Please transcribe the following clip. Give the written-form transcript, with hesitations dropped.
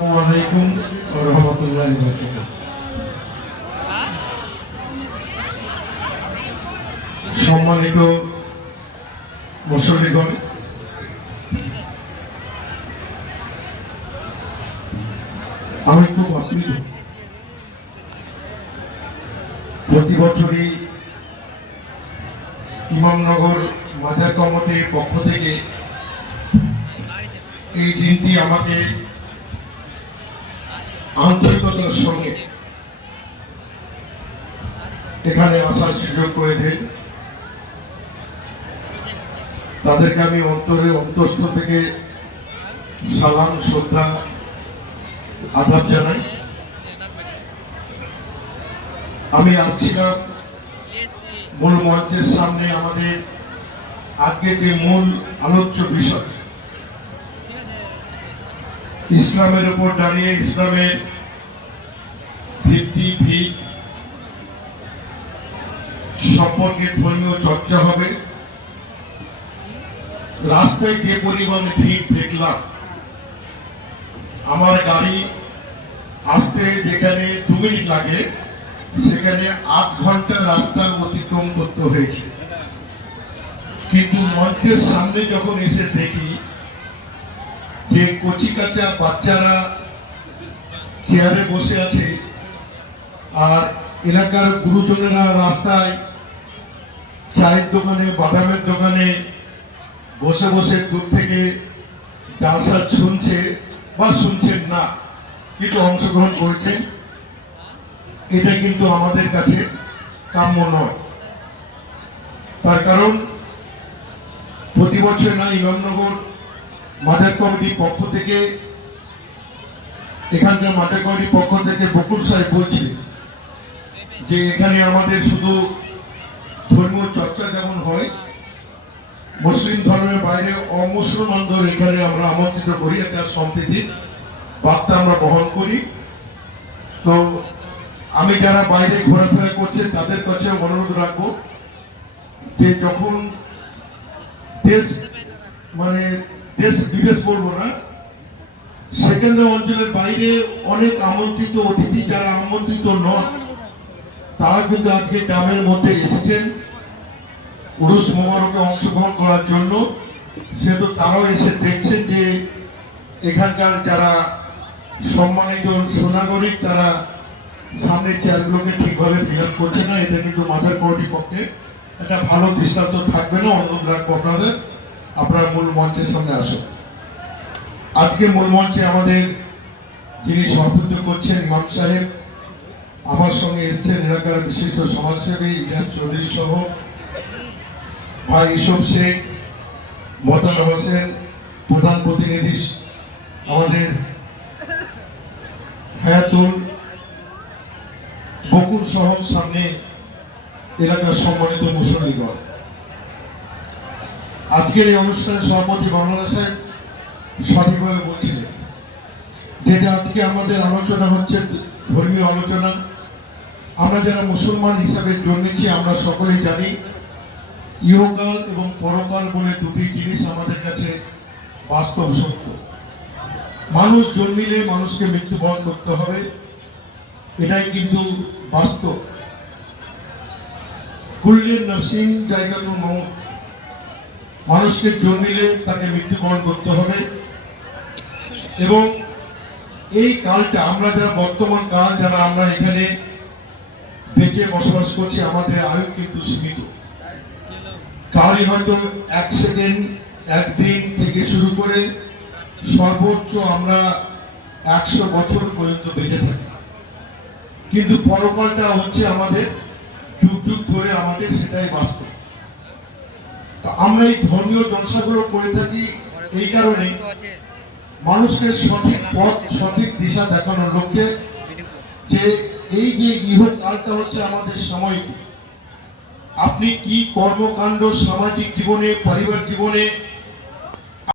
আলাইকুম ওয়া রাহমাতুল্লাহি ওয়া বারাকাতুহু। সম্মানিত মুসল্লিগণ, আমি খুব আপ্লুত। প্রতি বছরই ইমামনগর মাজার কমিটির পক্ষ থেকে এই দিনটি আমাকে আন্তরিকতার সঙ্গে এখানে আসার সুযোগ করে দেন। তাদেরকে আমি অন্তরের অন্তঃস্থ থেকে সালাম, শ্রদ্ধা, আদাব জানাই। আমি আসছিলাম মূল মঞ্চের সামনে। আমাদের আজকে যে মূল আলোচ্য বিষয়, ইসলামের উপর দাঁড়িয়ে ইসলামের ভিত্তি ভিত সম্পর্কে ধর্মীয় চর্চা হবে। রাস্তায় যে পরিমাণ ভিড় দেখলাম, আমার গাড়ি আসতে যেখানে 2 মিনিট লাগে সেখানে 8 ঘন্টা রাস্তা অতিক্রম করতে হয়েছে। কিন্তু মঞ্চের সামনে যখন এসে দেখি যে কচি কাঁচা বাচ্চারা চেয়ারে বসে আছে আর এলাকার গুরুজনেরা রাস্তায় চায়ের দোকানে, বাদামের দোকানে বসে বসে দূর থেকে জালসা শুনছে বা শুনছেন না, কিন্তু অংশগ্রহণ করছেন, এটা কিন্তু আমাদের কাছে কাম্য নয়। তার কারণ প্রতি বছর না ইমামনগর মাজার কমিটির পক্ষ থেকে, এখানকার মাজার কমিটির পক্ষ থেকে বকুল সাহেব বলছিলেন যে এখানে আমাদের শুধু ধর্মীয় চর্চা যেমন হয়, মুসলিম ধর্মের বাইরে অমুসলমানদের এখানে আমরা আমন্ত্রিত করি, একটা সম্প্রীতির বার্তা আমরা বহন করি। তো আমি যারা বাইরে ঘোরাফেরা করছে তাদের কাছে অনুরোধ রাখবো যে যখন দেশ বিদেশ বলবো না, সেকেন্ড অঞ্চলের বাইরে অনেক আমন্ত্রিত অতিথি যারা আমন্ত্রিত নন, তারা কিন্তু আজকে গ্রামের মধ্যে এসেছেন উরুস মোবারকে অংশগ্রহণ করার জন্য। সেহেতু তারাও এসে দেখছেন যে এখানকার যারা সম্মানিত সুনাগরিক তারা সামনের চেয়ারগুলোকে ঠিকভাবে ফিল করছে না। এটা কিন্তু মাজার কমিটির পক্ষে একটা ভালো দৃষ্টান্ত থাকবে না। অনুরোধ রাখবো আপনারা মূল মঞ্চের সামনে আসুন। আজকে মূল মঞ্চে আমাদের যিনি সভাপতিত্ব করছেন ইমাম সাহেব, আমার সঙ্গে এসছেন এলাকার বিশিষ্ট সমাজসেবী ইলিয়াস চৌধুরী সহ ভাই ইসব শেখ, মোতার হোসেন, প্রধান প্রতিনিধি আমাদের হায়াতুল, বকুল সহ সামনে এলাকার সম্মানিত মুসল্লিগণ। আজকের এই অনুষ্ঠানে সভাপতি বাংলা সাহেব সঠিকভাবে বলছিলেন, যেটা আজকে আমাদের আলোচনা হচ্ছে ধর্মীয় আলোচনা। আমরা যারা মুসলমান হিসাবে জন্মেছি আমরা সকলেই জানি ইহকাল এবং পরকাল বলে দুটি জিনিস আমাদের কাছে বাস্তব সত্য। মানুষ জন্মিলে মানুষকে মৃত্যুবরণ করতে হবে, এটাই কিন্তু বাস্তব। কুল্লিন নফসিন জায়গাতুল মউত, মানুষকে জন্মিলে তাকে মৃত্যুবরণ করতে হবে। এবং এই কালটা আমরা যারা বর্তমান কাল যারা আমরা এখানে বেঁচে বসবাস করছি, আমাদের আয়ু কিন্তু সীমিত। কালই হয়তো 1 সেকেন্ড, 1 দিন থেকে শুরু করে সর্বোচ্চ আমরা 100 বছর পর্যন্ত বেঁচে থাকি। কিন্তু পরকালটা হচ্ছে আমাদের যুগ যুগ ধরে আমাদের, সেটাই বাস্তব। আমরা এই ধর্মীয় জলসাগুলো করে থাকি এই কারণে মানুষকে সঠিক পথ, সঠিক দিশা দেখানোর লক্ষ্যে, যে এই যে ইহকালটা হচ্ছে আমাদের সাময়িক। আপনি কি কর্মকাণ্ড সামাজিক জীবনে, পারিবারিক জীবনে